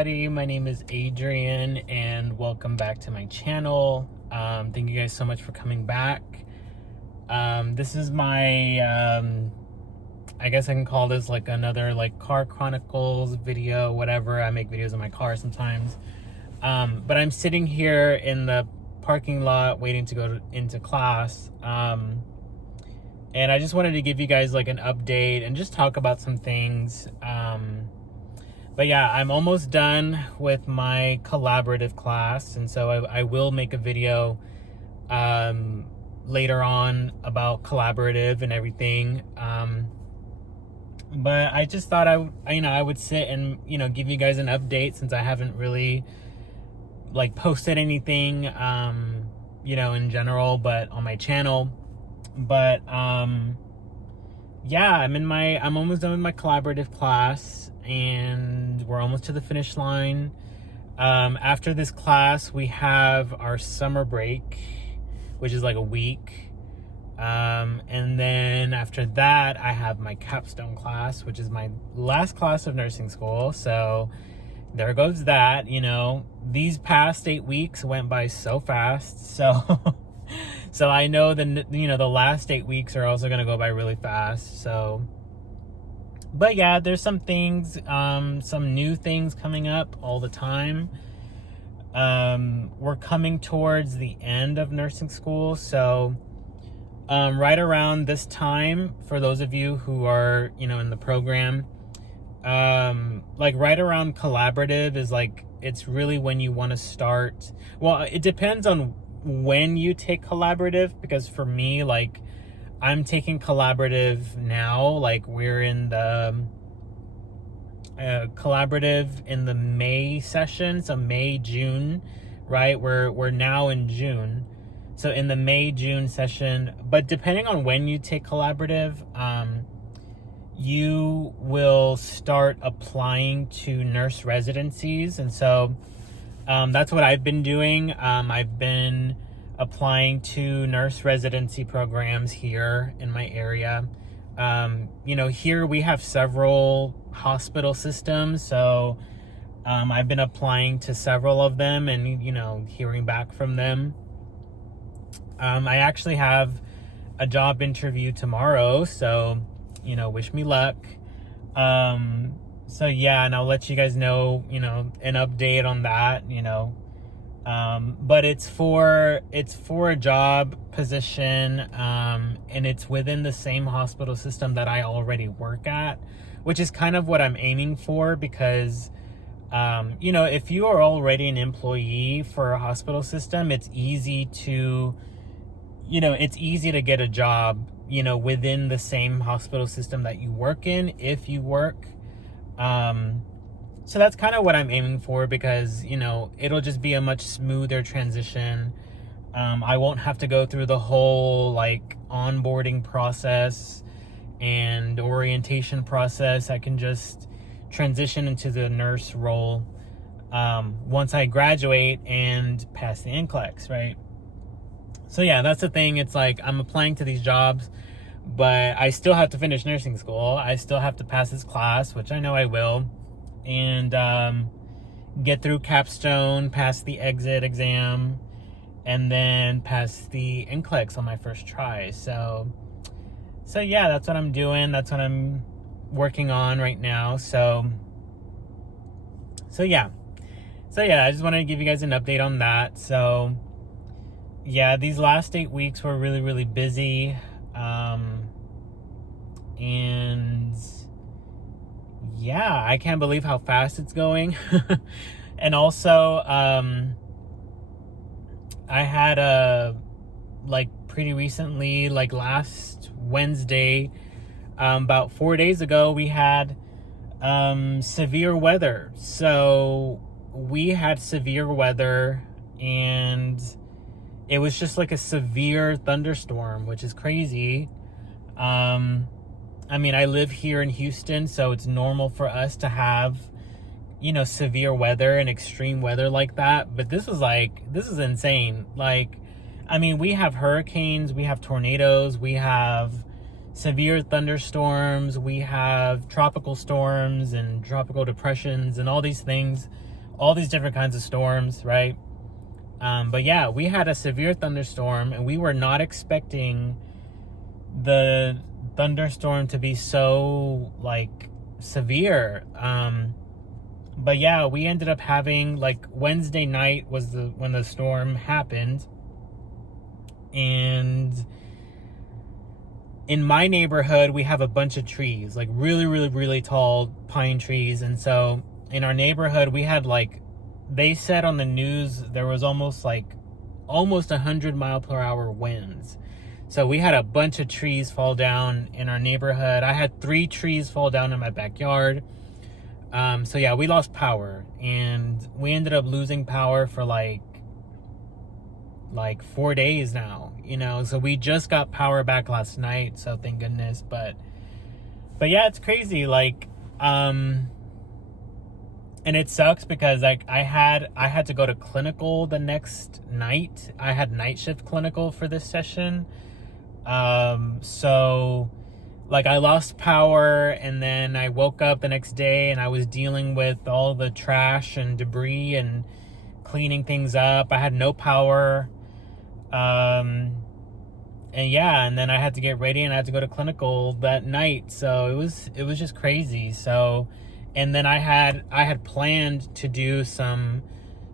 everybody, my name is Adrian and welcome back to my channel. Thank you guys so much for coming back. This is my I guess I can call this like another like car chronicles video, whatever. I make videos in my car sometimes, but I'm sitting here in the parking lot waiting to go into class, and I just wanted to give you guys like an update and just talk about some things. But yeah, I'm almost done with my collaborative class, and so I will make a video later on about collaborative and everything. But I just thought I would sit and give you guys an update, since I haven't really like posted anything in general, but on my channel. But yeah, I'm almost done with my collaborative class, and we're almost to the finish line. After this class, we have our summer break, which is like a week. And then after that, I have my capstone class, which is my last class of nursing school. So there goes that. These past 8 weeks went by so fast. So I know the last 8 weeks are also going to go by really fast. So, but yeah, there's some things, some new things coming up all the time. We're coming towards the end of nursing school. So, right around this time, for those of you who are, in the program, like right around collaborative is like, it's really when you want to start. Well, it depends on when you take collaborative, because for me, like, I'm taking collaborative now. Like, we're in the collaborative in the May session, so May, June, right? We're now in June, so in the May-June session. But depending on when you take collaborative, you will start applying to nurse residencies. And so that's what I've been doing. I've been applying to nurse residency programs here in my area. Here we have several hospital systems, so I've been applying to several of them and hearing back from them. I actually have a job interview tomorrow, so wish me luck. So yeah, and I'll let you guys know, an update on that, but it's for a job position, and it's within the same hospital system that I already work at, which is kind of what I'm aiming for, because, if you are already an employee for a hospital system, it's easy to get a job, within the same hospital system that you work in, if you work. So that's kind of what I'm aiming for, because, it'll just be a much smoother transition. I won't have to go through the whole like onboarding process and orientation process. I can just transition into the nurse role once I graduate and pass the NCLEX, right? So yeah, that's the thing. It's like I'm applying to these jobs, but I still have to finish nursing school. I still have to pass this class, which I know I will, and get through capstone, pass the exit exam, and then pass the NCLEX on my first try. So yeah, that's what I'm doing. That's what I'm working on right now. So yeah, I just wanted to give you guys an update on that. So yeah, these last 8 weeks were really, really busy. And yeah, I can't believe how fast it's going. And also, I had pretty recently, like last Wednesday, about 4 days ago, we had severe weather. So we had severe weather, and it was just like a severe thunderstorm, which is crazy. I live here in Houston, so it's normal for us to have, severe weather and extreme weather like that. But this is insane. Like, we have hurricanes, we have tornadoes, we have severe thunderstorms, we have tropical storms and tropical depressions and all these things all these different kinds of storms, right? But yeah, we had a severe thunderstorm, and we were not expecting the thunderstorm to be so like severe. But yeah, we ended up having, like, Wednesday night was when the storm happened, and in my neighborhood we have a bunch of trees, like really, really, really tall pine trees. And so in our neighborhood we had, like, they said on the news there was almost 100-mile-per-hour winds. So we had a bunch of trees fall down in our neighborhood. I had 3 trees fall down in my backyard. So yeah, we lost power, and we ended up losing power for like 4 days now, you know. So we just got power back last night, so thank goodness. But yeah, it's crazy. Like, and it sucks because, like, I had to go to clinical the next night. I had night shift clinical for this session. So, like, I lost power, and then I woke up the next day and I was dealing with all the trash and debris and cleaning things up. I had no power. And yeah, and then I had to get ready and I had to go to clinical that night. So it was just crazy. So, and then I had planned to do some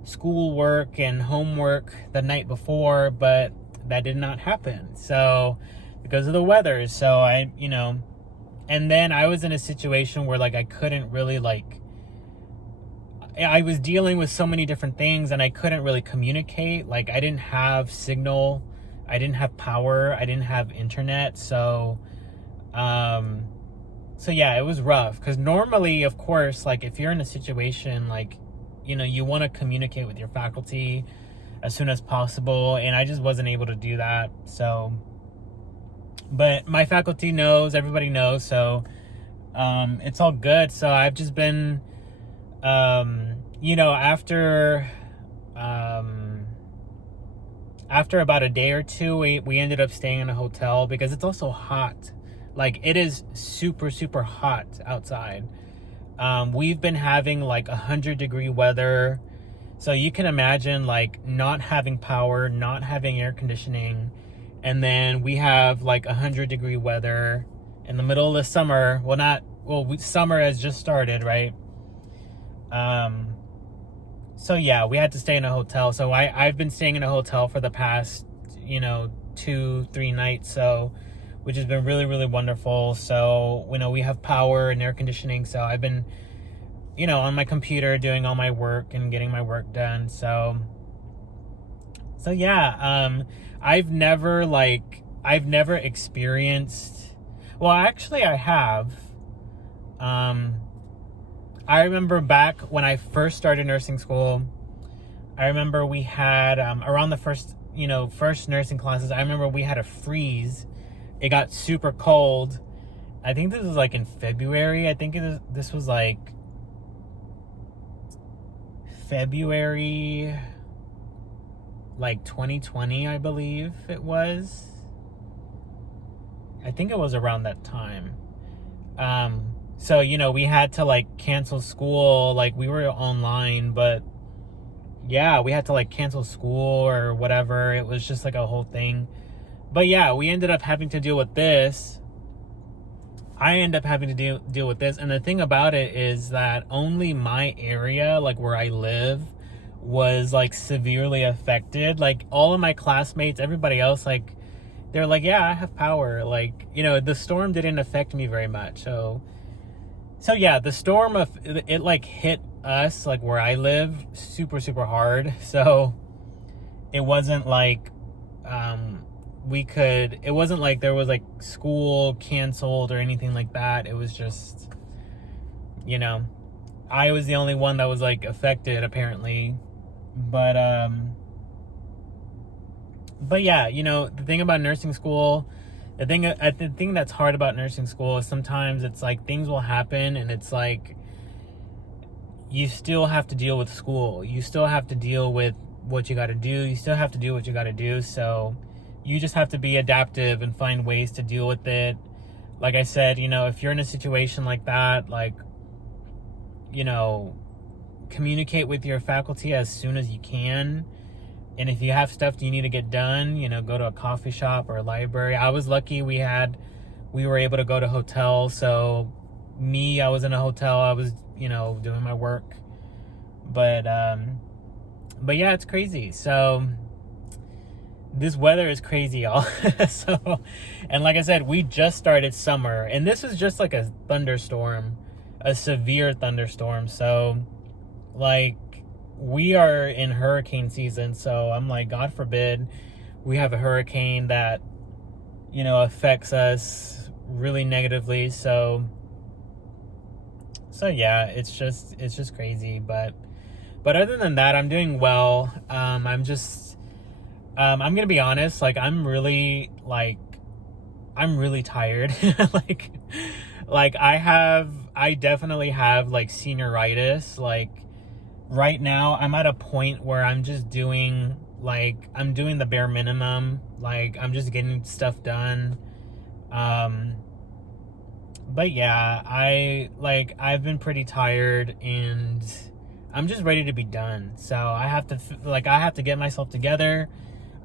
schoolwork and homework the night before, but that did not happen. So, because of the weather. So and then I was in a situation where, like, I couldn't really, like, I was dealing with so many different things and I couldn't really communicate. Like, I didn't have signal, I didn't have power, I didn't have internet. So yeah, it was rough. Because normally, of course, like, if you're in a situation, like, you want to communicate with your faculty as soon as possible, and I just wasn't able to do that. So, but my faculty knows, everybody knows, so it's all good. So I've just been after about a day or two, we ended up staying in a hotel because it's also hot. Like, it is super, super hot outside. We've been having like 100-degree weather. So you can imagine, like, not having power, not having air conditioning, and then we have like 100-degree weather in the middle of the summer. Summer has just started, right? So yeah, we had to stay in a hotel. So I've been staying in a hotel for the past, 2-3 nights. So, which has been really, really wonderful. So, we have power and air conditioning. So I've been, on my computer doing all my work and getting my work done. So yeah, I've never experienced, well, actually I have. I remember back when I first started nursing school, I remember we had, around the first nursing classes, I remember we had a freeze. It got super cold. I think this was like in February. I think this was like February, like 2020, I believe it was. I think it was around that time. So, we had to, like, cancel school. Like, we were online, but yeah, we had to, like, cancel school or whatever. It was just like a whole thing. But yeah, we ended up having to deal with this. I ended up having to deal with this. And the thing about it is that only my area, like where I live, was like severely affected. Like, all of my classmates, everybody else, like, they're like, yeah, I have power. Like, the storm didn't affect me very much. So yeah, the storm it like hit us, like where I live, super, super hard. So it wasn't like it wasn't like there was like school canceled or anything like that. It was just, I was the only one that was like affected, apparently. But yeah, the thing about nursing school, the thing that's hard about nursing school is sometimes it's like things will happen and it's like you still have to deal with school. You still have to deal with what you got to do. You still have to do what you got to do. So you just have to be adaptive and find ways to deal with it. Like I said, if you're in a situation like that, like, communicate with your faculty as soon as you can. And if you have stuff you need to get done, you know, go to a coffee shop or a library. I was lucky we were able to go to hotels. So I was in a hotel. I was, you know, doing my work. But yeah, it's crazy. So this weather is crazy, y'all. So, and like I said, we just started summer, and this is just like a thunderstorm, a severe thunderstorm. So like, we are in hurricane season. So I'm like, God forbid we have a hurricane that, you know, affects us really negatively. So yeah, it's just crazy. But other than that, I'm doing well. I'm gonna be honest, like I'm really tired. like I definitely have like senioritis. Like right now I'm at a point where I'm just doing the bare minimum. Like I'm just getting stuff done. But yeah, I've been pretty tired, and I'm just ready to be done. So I have to get myself together.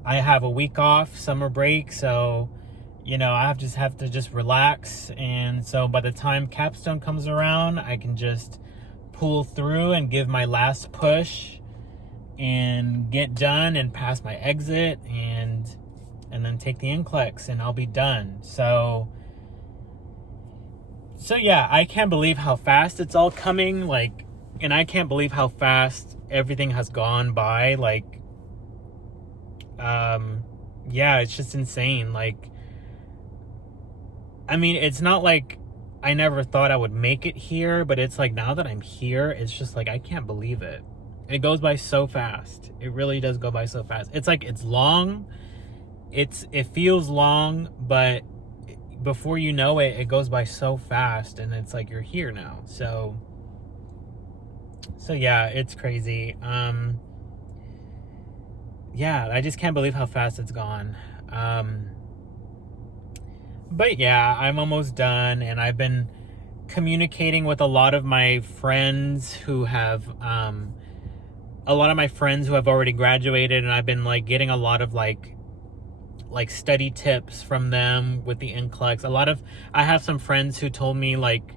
I have a week off, summer break, so you know, I have to just relax. And so by the time capstone comes around, I can just pull through and give my last push and get done and pass my exit and then take the NCLEX, and I'll be done. So yeah, I can't believe how fast it's all coming, like, and I can't believe how fast everything has gone by. Like, yeah, it's just insane. Like, I mean, it's not like I never thought I would make it here, but it's like, now that I'm here, it's just like, I can't believe it. It goes by so fast. It really does go by so fast. It's like, it's long. It feels long, but before you know it, it goes by so fast, and it's like, you're here now. So yeah, it's crazy. Yeah, I just can't believe how fast it's gone. But yeah, I'm almost done, and I've been communicating with a lot of my friends who have already graduated, and I've been like getting a lot of like study tips from them with the NCLEX. I have some friends who told me like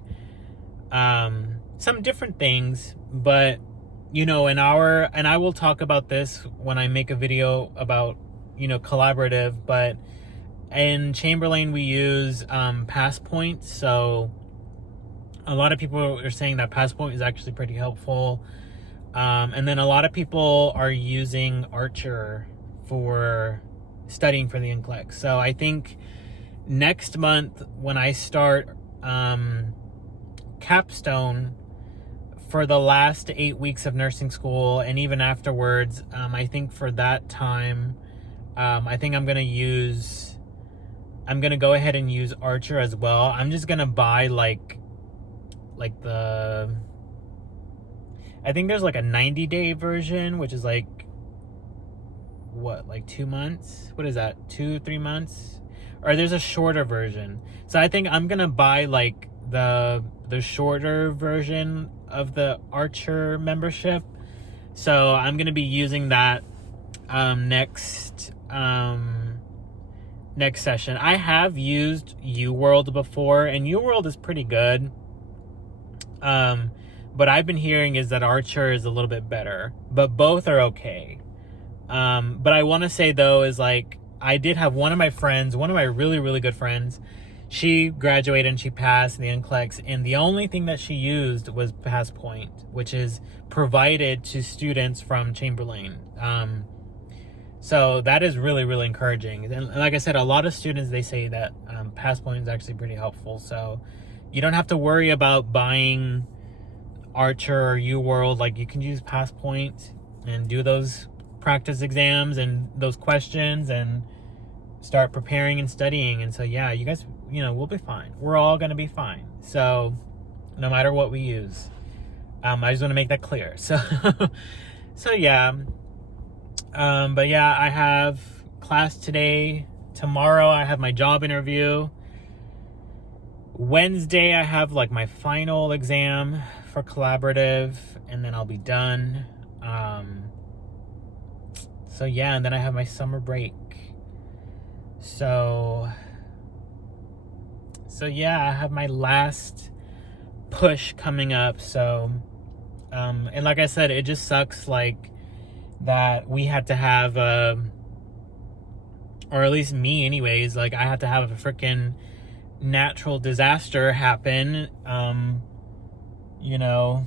some different things, but you know, and I will talk about this when I make a video about, you know, collaborative, but in Chamberlain we use PassPoint. So a lot of people are saying that PassPoint is actually pretty helpful. And then a lot of people are using Archer for studying for the NCLEX. So I think next month when I start capstone, for the last 8 weeks of nursing school, and even afterwards, I think for that time, I think I'm gonna go ahead and use Archer as well. I'm just gonna buy I think there's like a 90-day version, which is like, what, like 2 months? What is that, 2-3 months? Or there's a shorter version. So I think I'm gonna buy like the shorter version of the Archer membership. So I'm gonna be using that next session. I have used UWorld before, and UWorld is pretty good. But I've been hearing is that Archer is a little bit better, but both are okay. But I want to say though, is like, I did have one of my really, really good friends. She graduated and she passed the NCLEX, and the only thing that she used was PassPoint, which is provided to students from Chamberlain. So that is really, really encouraging. And like I said, a lot of students, they say that PassPoint is actually pretty helpful. So you don't have to worry about buying Archer or UWorld. Like, you can use PassPoint and do those practice exams and those questions and start preparing and studying. And so yeah, you guys, you know, we'll be fine. We're all gonna be fine. So no matter what we use, I just want to make that clear. So yeah, but yeah, I have class today. Tomorrow I have my job interview. Wednesday I have like my final exam for collaborative, and then I'll be done. So yeah, and then I have my summer break. So yeah, I have my last push coming up. So and like I said, it just sucks like that we had to have or at least me anyways, like I had to have a freaking natural disaster happen. You know,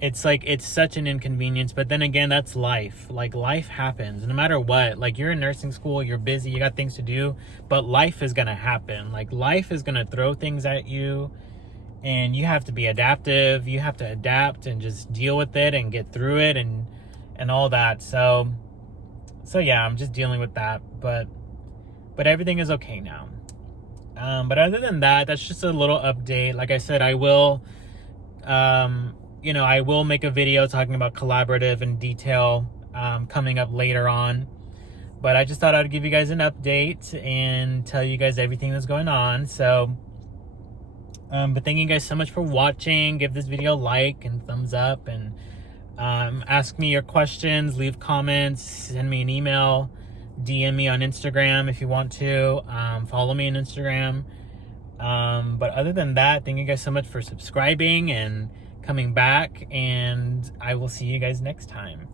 it's like, it's such an inconvenience, but then again, that's life. Like, life happens no matter what. Like, you're in nursing school, you're busy, you got things to do, but life is gonna happen. Like, life is gonna throw things at you, and you have to be adaptive. You have to adapt and just deal with it and get through it and all that. So yeah, I'm just dealing with that, but everything is okay now. But other than that, that's just a little update. Like I said, I will you know, I will make a video talking about collaborative in detail coming up later on. But I just thought I'd give you guys an update and tell you guys everything that's going on. So, but thank you guys so much for watching. Give this video a like and thumbs up, and ask me your questions, leave comments, send me an email, DM me on Instagram if you want to. Follow me on Instagram. But other than that, thank you guys so much for subscribing and coming back, and I will see you guys next time.